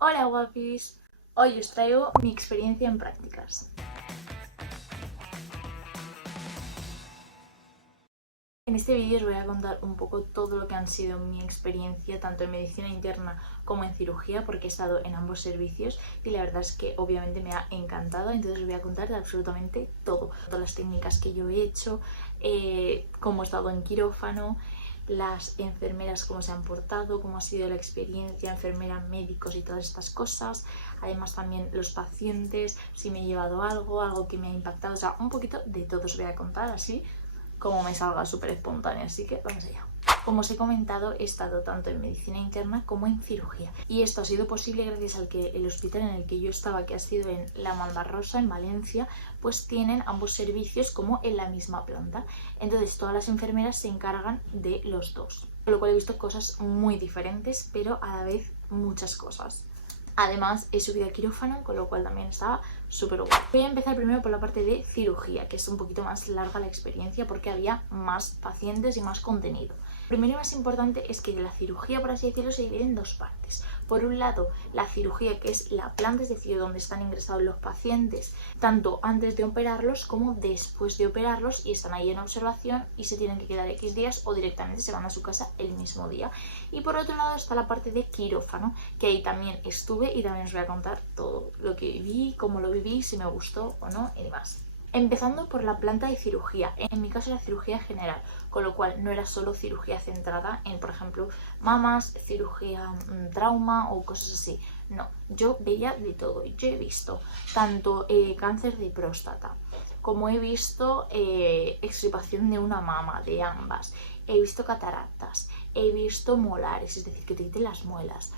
Hola guapis, hoy os traigo mi experiencia en prácticas. En este vídeo os voy a contar un poco todo lo que han sido mi experiencia tanto en medicina interna como en cirugía, porque he estado en ambos servicios y la verdad es que obviamente me ha encantado. Entonces os voy a contar de absolutamente todo, todas las técnicas que yo he hecho, cómo he estado en quirófano, las enfermeras cómo se han portado, cómo ha sido la experiencia, enfermeras, médicos y todas estas cosas. Además también los pacientes, si me he llevado algo que me ha impactado, o sea, un poquito de todo os voy a contar así como me salga súper espontánea, así que vamos allá. Como os he comentado, he estado tanto en medicina interna como en cirugía. Y esto ha sido posible gracias al que el hospital en el que yo estaba, que ha sido en La Malvarrosa, en Valencia, pues tienen ambos servicios como en la misma planta. Entonces todas las enfermeras se encargan de los dos. Con lo cual he visto cosas muy diferentes, pero a la vez muchas cosas. Además, he subido a quirófano, con lo cual también estaba súper guay. Voy a empezar primero por la parte de cirugía, que es un poquito más larga la experiencia porque había más pacientes y más contenido. Primero y más importante es que la cirugía, por así decirlo, se divide en dos partes. Por un lado, la cirugía, que es la planta, es decir, donde están ingresados los pacientes, tanto antes de operarlos como después de operarlos, y están ahí en observación y se tienen que quedar X días o directamente se van a su casa el mismo día. Y por otro lado está la parte de quirófano, que ahí también estuve y también os voy a contar todo lo que viví, cómo lo viví, si me gustó o no y demás. Empezando por la planta de cirugía. En mi caso era cirugía general, con lo cual no era solo cirugía centrada en, por ejemplo, mamas, cirugía trauma o cosas así. No, yo veía de todo. Yo he visto tanto cáncer de próstata, como he visto extirpación de una mama, de ambas. He visto cataratas, he visto molares, es decir, que te quiten las muelas.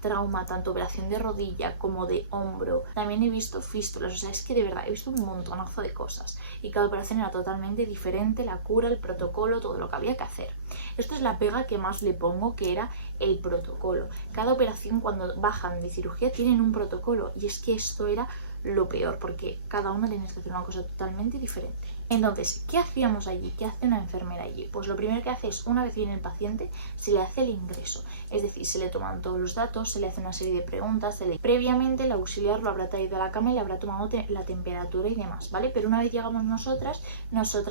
Trauma, tanto operación de rodilla como de hombro. También he visto fístulas, o sea, es que de verdad he visto un montonazo de cosas. Y cada operación era totalmente diferente, la cura, el protocolo, todo lo que había que hacer. Esto es la pega que más le pongo, que era el protocolo. Cada operación cuando bajan de cirugía tienen un protocolo y es que esto era lo peor, porque cada uno tienes que hacer una cosa totalmente diferente. Entonces, ¿qué hacíamos allí? ¿Qué hace una enfermera allí? Pues lo primero que hace es, una vez viene el paciente, se le hace el ingreso. Es decir, se le toman todos los datos, se le hace una serie de preguntas. Previamente el auxiliar lo habrá traído a la cama y le habrá tomado la temperatura y demás, ¿vale? Pero una vez llegamos nosotras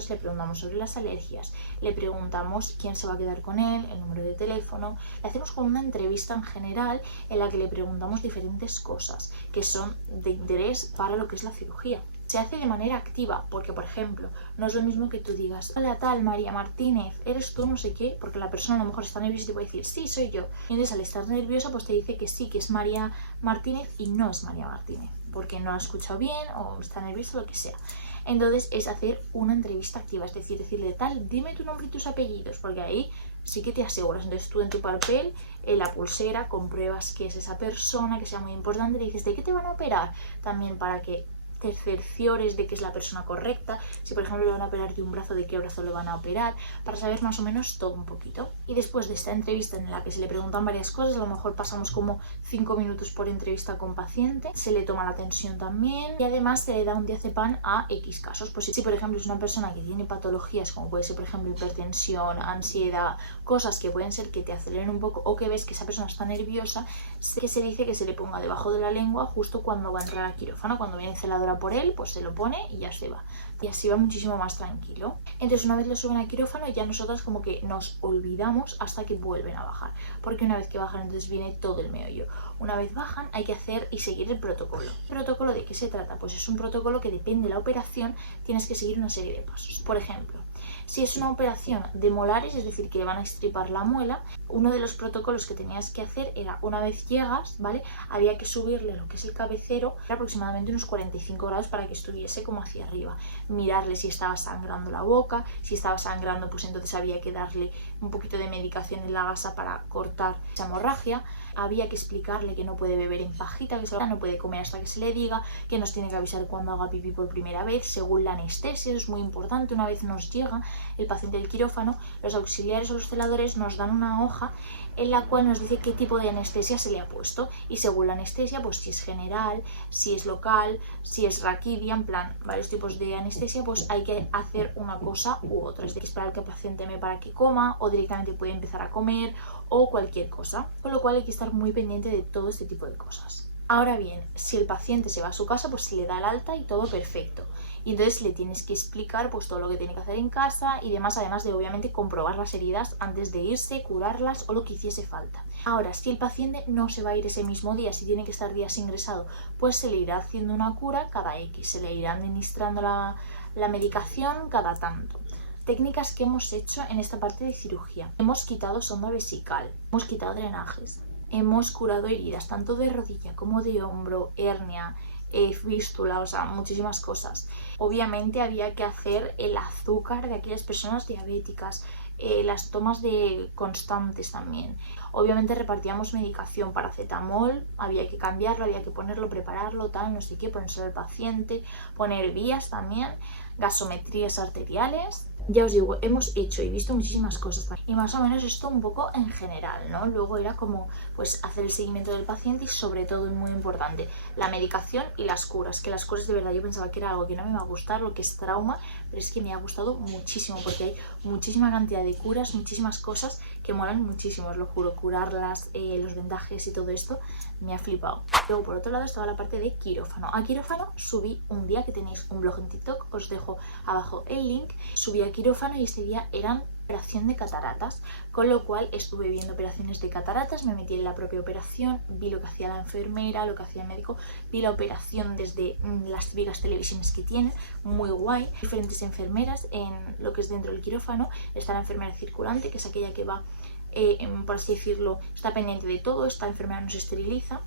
le preguntamos sobre las alergias, le preguntamos quién se va a quedar con él, el número de teléfono. Le hacemos como una entrevista en general en la que le preguntamos diferentes cosas que son de interés para lo que es la cirugía. Se hace de manera activa, porque por ejemplo, no es lo mismo que tú digas, hola tal, María Martínez, eres tú no sé qué, porque la persona a lo mejor está nerviosa y te puede decir, sí, soy yo. Y entonces al estar nerviosa, pues te dice que sí, que es María Martínez y no es María Martínez, porque no la ha escuchado bien o está nerviosa o lo que sea. Entonces es hacer una entrevista activa, es decir, decirle tal, dime tu nombre y tus apellidos, porque ahí sí que te aseguras. Entonces tú en tu papel, en la pulsera, compruebas que es esa persona, que sea muy importante, le dices de qué te van a operar, también para que te cerciores de que es la persona correcta. Si por ejemplo le van a operar de un brazo, de qué brazo le van a operar, para saber más o menos todo un poquito. Y después de esta entrevista en la que se le preguntan varias cosas, a lo mejor pasamos como 5 minutos por entrevista con paciente, se le toma la tensión también y además se le da un diazepam a X casos. Pues si por ejemplo es una persona que tiene patologías como puede ser por ejemplo hipertensión, ansiedad, cosas que pueden ser que te aceleren un poco o que ves que esa persona está nerviosa, que se dice que se le ponga debajo de la lengua justo cuando va a entrar a quirófano, cuando viene el celador por él, pues se lo pone y ya se va. Y así va muchísimo más tranquilo. Entonces una vez lo suben a quirófano ya nosotras como que nos olvidamos hasta que vuelven a bajar. Porque una vez que bajan entonces viene todo el meollo. Una vez bajan hay que hacer y seguir el protocolo. ¿El protocolo de qué se trata? Pues es un protocolo que depende de la operación, tienes que seguir una serie de pasos. Por ejemplo, si es una operación de molares, es decir, que le van a extirpar la muela, uno de los protocolos que tenías que hacer era, una vez llegas, ¿vale? Había que subirle lo que es el cabecero aproximadamente unos 45 grados para que estuviese como hacia arriba. Mirarle si estaba sangrando la boca, si estaba sangrando pues entonces había que darle un poquito de medicación en la gasa para cortar esa hemorragia. Había que explicarle que no puede beber en pajita, que no puede comer hasta que se le diga, que nos tiene que avisar cuando haga pipí por primera vez, según la anestesia, eso es muy importante. Una vez nos llega el paciente del quirófano, los auxiliares o los celadores nos dan una hoja en la cual nos dice qué tipo de anestesia se le ha puesto y según la anestesia, pues si es general, si es local, si es raquidia, en plan varios tipos de anestesia, pues hay que hacer una cosa u otra. Es decir, esperar que el paciente me para que coma o directamente puede empezar a comer o cualquier cosa, con lo cual hay que estar muy pendiente de todo este tipo de cosas. Ahora bien, si el paciente se va a su casa, pues se le da el alta y todo perfecto. Y entonces le tienes que explicar pues todo lo que tiene que hacer en casa y demás, además de obviamente comprobar las heridas antes de irse, curarlas o lo que hiciese falta. Ahora, si el paciente no se va a ir ese mismo día, si tiene que estar días ingresado, pues se le irá haciendo una cura cada X, se le irá administrando la medicación cada tanto. Técnicas que hemos hecho en esta parte de cirugía. Hemos quitado sonda vesical, hemos quitado drenajes, hemos curado heridas tanto de rodilla como de hombro, hernia, fístula, o sea, muchísimas cosas. Obviamente había que hacer el azúcar de aquellas personas diabéticas, las tomas de constantes también. Obviamente repartíamos medicación, paracetamol, había que cambiarlo, había que ponerlo, prepararlo, tal, no sé qué, ponérselo al paciente, poner vías también, gasometrías arteriales. Ya os digo, hemos hecho y visto muchísimas cosas y más o menos esto un poco en general, ¿no? Luego era como pues hacer el seguimiento del paciente y sobre todo, y muy importante, la medicación y las curas, que las curas de verdad yo pensaba que era algo que no me iba a gustar, lo que es trauma, pero es que me ha gustado muchísimo porque hay muchísima cantidad de curas, muchísimas cosas que molan muchísimo, os lo juro, curarlas, los vendajes y todo esto, me ha flipado. Luego por otro lado estaba la parte de quirófano. A quirófano subí un día, que tenéis un blog en TikTok, os dejo abajo el link, subí a quirófano y este día eran operación de cataratas, con lo cual estuve viendo operaciones de cataratas, me metí en la propia operación, vi lo que hacía la enfermera, lo que hacía el médico, vi la operación desde las típicas televisiones que tienen, muy guay, diferentes enfermeras en lo que es dentro del quirófano. Está la enfermera circulante, que es aquella que va, por así decirlo, está pendiente de todo, esta enfermera nos esteriliza.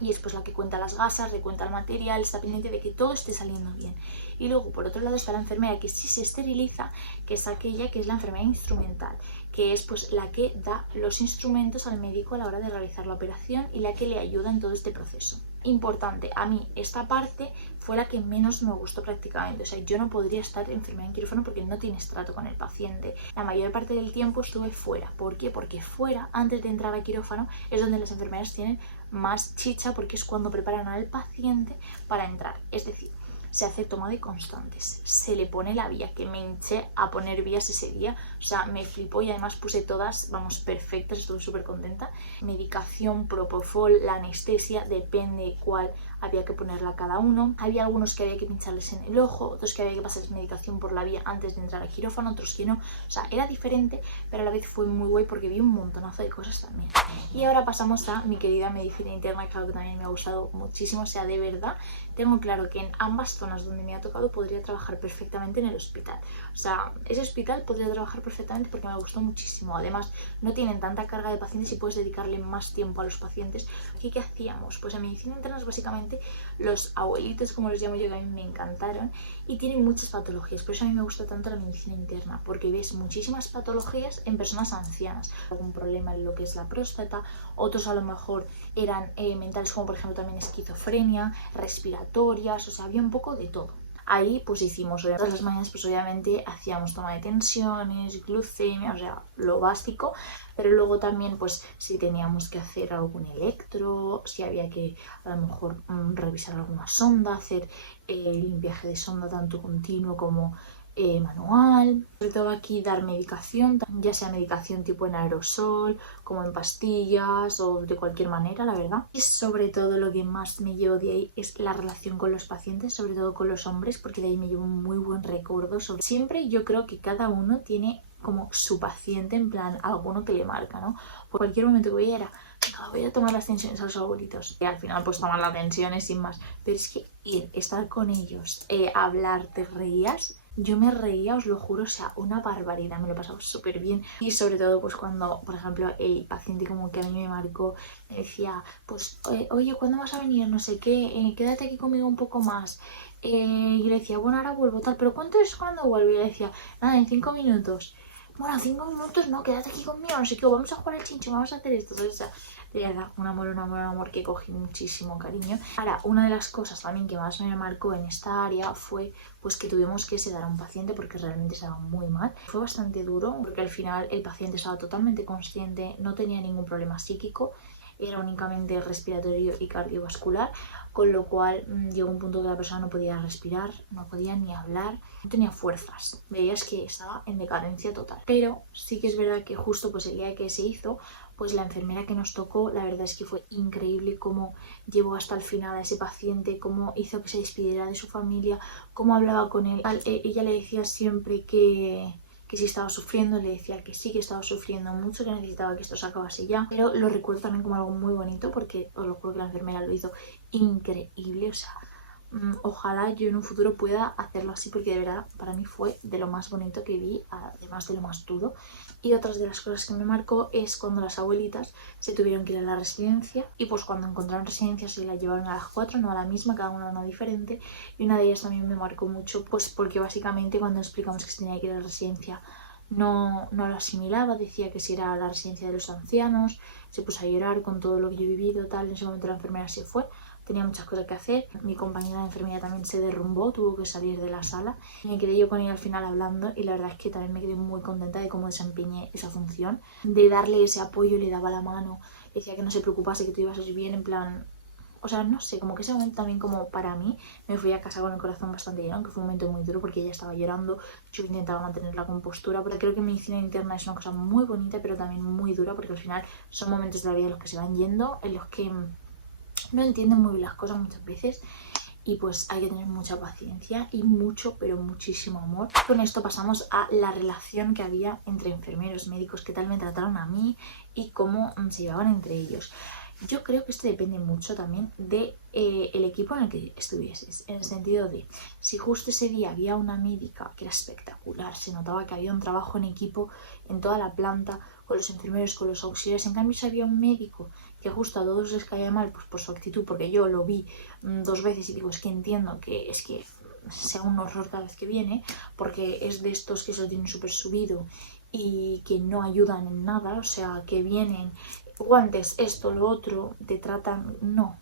Y es pues la que cuenta las gasas, recuenta el material, está pendiente de que todo esté saliendo bien. Y luego por otro lado está la enfermera que sí se esteriliza, que es aquella que es la enfermera instrumental, que es pues la que da los instrumentos al médico a la hora de realizar la operación y la que le ayuda en todo este proceso. Importante, a mí esta parte fue la que menos me gustó prácticamente, o sea, yo no podría estar enfermera en quirófano porque no tienes trato con el paciente. La mayor parte del tiempo estuve fuera. ¿Por qué? Porque fuera, antes de entrar a quirófano, es donde las enfermeras tienen más chicha, porque es cuando preparan al paciente para entrar. Es decir, se hace toma de constantes, se le pone la vía, que me hinché a poner vías ese día, o sea, me flipó y además puse todas, vamos, perfectas, estuve súper contenta. Medicación, propofol, la anestesia, depende cuál había que ponerla a cada uno. Había algunos que había que pincharles en el ojo, otros que había que pasarles medicación por la vía antes de entrar al quirófano, otros que no. O sea, era diferente, pero a la vez fue muy guay porque vi un montonazo de cosas también. Y ahora pasamos a mi querida medicina interna, que es algo que también me ha gustado muchísimo. O sea, de verdad, tengo claro que en ambas zonas donde me ha tocado podría trabajar perfectamente en el hospital. O sea, ese hospital podría trabajar perfectamente porque me gustó muchísimo. Además, no tienen tanta carga de pacientes y puedes dedicarle más tiempo a los pacientes. ¿Y qué hacíamos? Pues en medicina interna es básicamente los abuelitos, como los llamo yo, que a mí me encantaron, y tienen muchas patologías. Por eso a mí me gusta tanto la medicina interna, porque ves muchísimas patologías en personas ancianas. Algún problema en lo que es la próstata, otros a lo mejor eran mentales, como por ejemplo también esquizofrenia, respiratorias, o sea, había un poco de todo. Ahí pues hicimos, todas las mañanas pues obviamente hacíamos toma de tensiones, glucemia, o sea, lo básico, pero luego también pues si teníamos que hacer algún electro, si había que a lo mejor revisar alguna sonda, hacer limpiaje de sonda tanto continuo como manual. Sobre todo aquí dar medicación, ya sea medicación tipo en aerosol, como en pastillas o de cualquier manera, la verdad. Y sobre todo lo que más me llevo de ahí es la relación con los pacientes, sobre todo con los hombres, porque de ahí me llevo un muy buen recuerdo. Siempre yo creo que cada uno tiene como su paciente, en plan, alguno que le marca, ¿no? Por cualquier momento que voy era, voy a tomar las tensiones a los abuelitos. Y al final pues tomar las tensiones sin más. Pero es que estar con ellos, hablar, te reías. Yo me reía, os lo juro, o sea, una barbaridad, me lo pasaba súper bien. Y sobre todo, pues cuando, por ejemplo, el paciente como que a mí me marcó, me decía, pues, oye, ¿cuándo vas a venir? No sé qué, quédate aquí conmigo un poco más. Y le decía, bueno, ahora vuelvo, tal, pero ¿cuánto es cuando vuelvo? Y le decía, nada, en 5 minutos. Bueno, 5 minutos no, quédate aquí conmigo, no sé qué, vamos a jugar al chincho, vamos a hacer esto, ¿sabes? O sea, de verdad, un amor, un amor, un amor que cogí muchísimo cariño. Ahora, una de las cosas también que más me marcó en esta área fue pues que tuvimos que sedar a un paciente porque realmente estaba muy mal. Fue bastante duro porque al final el paciente estaba totalmente consciente, no tenía ningún problema psíquico, era únicamente respiratorio y cardiovascular, con lo cual llegó un punto que la persona no podía respirar, no podía ni hablar, no tenía fuerzas, veías que estaba en decadencia total. Pero sí que es verdad que justo pues el día que se hizo, pues la enfermera que nos tocó, la verdad es que fue increíble cómo llevó hasta el final a ese paciente, cómo hizo que se despidiera de su familia, cómo hablaba con él. Ella le decía siempre que si estaba sufriendo, le decía que sí, que estaba sufriendo mucho, que necesitaba que esto se acabase ya. Pero lo recuerdo también como algo muy bonito porque os lo juro que la enfermera lo hizo increíble, o sea, ojalá yo en un futuro pueda hacerlo así porque de verdad para mí fue de lo más bonito que vi, además de lo más duro. Y otras de las cosas que me marcó es cuando las abuelitas se tuvieron que ir a la residencia y pues cuando encontraron residencia se la llevaron a las 4, no a la misma, cada una a una diferente, y una de ellas también me marcó mucho pues porque básicamente cuando explicamos que se tenía que ir a la residencia no lo asimilaba, decía que si era la residencia de los ancianos, se puso a llorar con todo lo que yo he vivido, tal. En ese momento la enfermera se fue, tenía muchas cosas que hacer, mi compañera de enfermería también se derrumbó, tuvo que salir de la sala y me quedé yo con ella al final hablando y la verdad es que también me quedé muy contenta de cómo desempeñé esa función, de darle ese apoyo, le daba la mano, le decía que no se preocupase, que tú ibas a ir bien, en plan... O sea, no sé, como que ese momento también como para mí me fui a casa con el corazón bastante lleno, aunque fue un momento muy duro porque ella estaba llorando, yo intentaba mantener la compostura, porque creo que medicina interna es una cosa muy bonita pero también muy dura porque al final son momentos de la vida en los que se van yendo, en los que no entienden muy bien las cosas muchas veces y pues hay que tener mucha paciencia y mucho, pero muchísimo amor. Con esto pasamos a la relación que había entre enfermeros, médicos, qué tal me trataron a mí y cómo se llevaban entre ellos. Yo creo que esto depende mucho también de el equipo en el que estuvieses, en el sentido de si justo ese día había una médica que era espectacular, se notaba que había un trabajo en equipo en toda la planta, con los enfermeros, con los auxiliares. En cambio, si había un médico que justo a todos les caía mal pues por su actitud, porque yo lo vi 2 veces y digo, es que entiendo que es que sea un horror cada vez que viene, porque es de estos que se lo tienen súper subido y que no ayudan en nada, o sea, que vienen guantes, esto, lo otro, te tratan, no.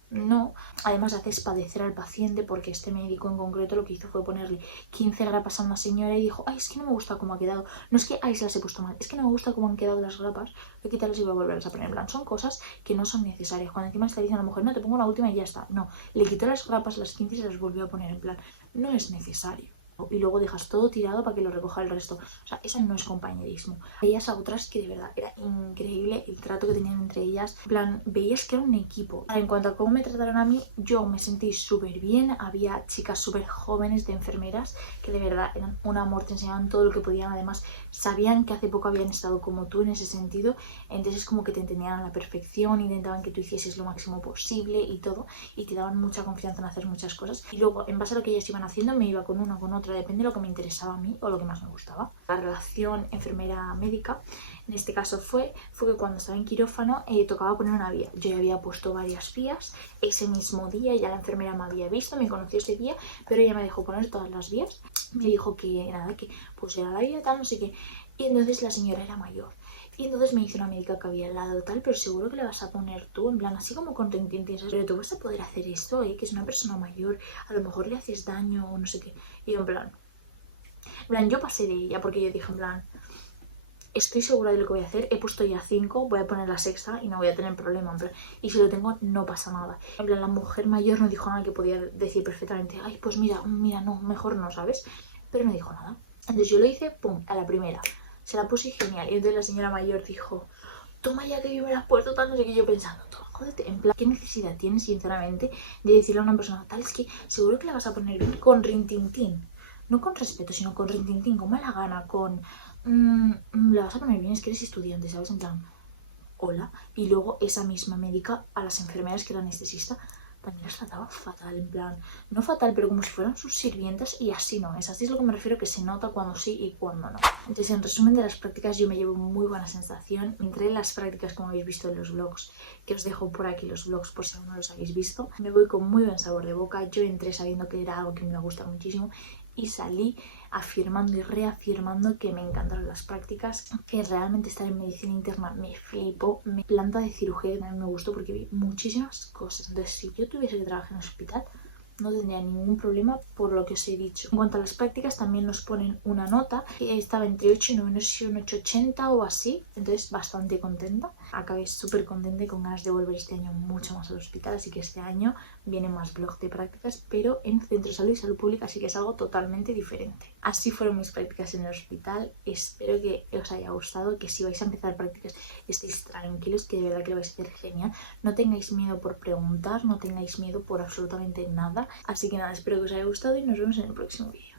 Además haces padecer al paciente porque este médico en concreto lo que hizo fue ponerle 15 grapas a una señora y dijo, ay, es que no me gusta cómo ha quedado, no es que, ay, se las he puesto mal, es que no me gusta cómo han quedado las grapas, voy a quitarlas y voy a volverlas a poner. En plan, son cosas que no son necesarias. Cuando encima está diciendo a la mujer, no, te pongo la última y ya está, no, le quitó las grapas, las 15 y se las volvió a poner, en plan, no es necesario. Y luego dejas todo tirado para que lo recoja el resto. O sea, eso no es compañerismo. Veías a otras que de verdad era increíble el trato que tenían entre ellas. En plan, veías que era un equipo. En cuanto a cómo me trataron a mí, yo me sentí súper bien. Había chicas súper jóvenes de enfermeras que de verdad eran un amor, te enseñaban todo lo que podían. Además, sabían que hace poco habían estado como tú en ese sentido. Entonces, como que te entendían a la perfección, intentaban que tú hicieses lo máximo posible y todo. Y te daban mucha confianza en hacer muchas cosas. Y luego, en base a lo que ellas iban haciendo, me iba con una, con otra, depende de lo que me interesaba a mí o lo que más me gustaba. La relación enfermera-médica, en este caso fue que cuando estaba en quirófano tocaba poner una vía. Yo ya había puesto varias vías, ese mismo día ya la enfermera me había visto, me conoció ese día, pero ella me dejó poner todas las vías. Me dijo que nada, que pusiera la vía, tal, no sé qué. Y entonces la señora era mayor. Y entonces me dice una médica que había al lado, tal, pero seguro que la vas a poner tú, en plan, así como con tintintes, pero tú vas a poder hacer esto, que es una persona mayor, a lo mejor le haces daño o no sé qué. Y yo en plan, yo pasé de ella porque yo dije, en plan, estoy segura de lo que voy a hacer, he puesto ya 5, voy a poner la sexta y no voy a tener problema, en plan, y si lo tengo no pasa nada. En plan, la mujer mayor no dijo nada, que podía decir perfectamente, ay, pues mira, no, mejor no, ¿sabes? Pero no dijo nada. Entonces yo lo hice, pum, a la primera. Se la puse genial. Y entonces la señora mayor dijo, toma ya que yo me la has puesto, tal, no sé qué. Yo pensando, toma, jódete, en plan, ¿qué necesidad tienes, sinceramente, de decirle a una persona tal? Es que seguro que la vas a poner bien con rintintín. No con respeto, sino con rintintín, con mala gana, con... la vas a poner bien, es que eres estudiante, ¿sabes? En plan, hola. Y luego esa misma médica a las enfermeras que era anestesista también las trataba fatal, en plan, no fatal, pero como si fueran sus sirvientas y así no es. Así es lo que me refiero, que se nota cuando sí y cuando no. Entonces, en resumen de las prácticas, yo me llevo muy buena sensación. Entre las prácticas, como habéis visto en los vlogs, que os dejo por aquí los vlogs por si aún no los habéis visto, me voy con muy buen sabor de boca. Yo entré sabiendo que era algo que me iba a gustar muchísimo y salí afirmando y reafirmando que me encantaron las prácticas, que realmente estar en medicina interna me flipó, me planta de cirugía que también me gustó porque vi muchísimas cosas. Entonces, si yo tuviese que trabajar en un hospital, no tendría ningún problema por lo que os he dicho. En cuanto a las prácticas, también nos ponen una nota que estaba entre 8 y 9, no sé si un 8,80 o así, entonces bastante contenta. Acabé súper contenta y con ganas de volver este año mucho más al hospital, así que este año viene más blog de prácticas, pero en centro de salud y salud pública, así que es algo totalmente diferente. Así fueron mis prácticas en el hospital. Espero que os haya gustado, que si vais a empezar prácticas estéis tranquilos, que de verdad que lo vais a hacer genial. No tengáis miedo por preguntar, no tengáis miedo por absolutamente nada. Así que nada, espero que os haya gustado y nos vemos en el próximo vídeo.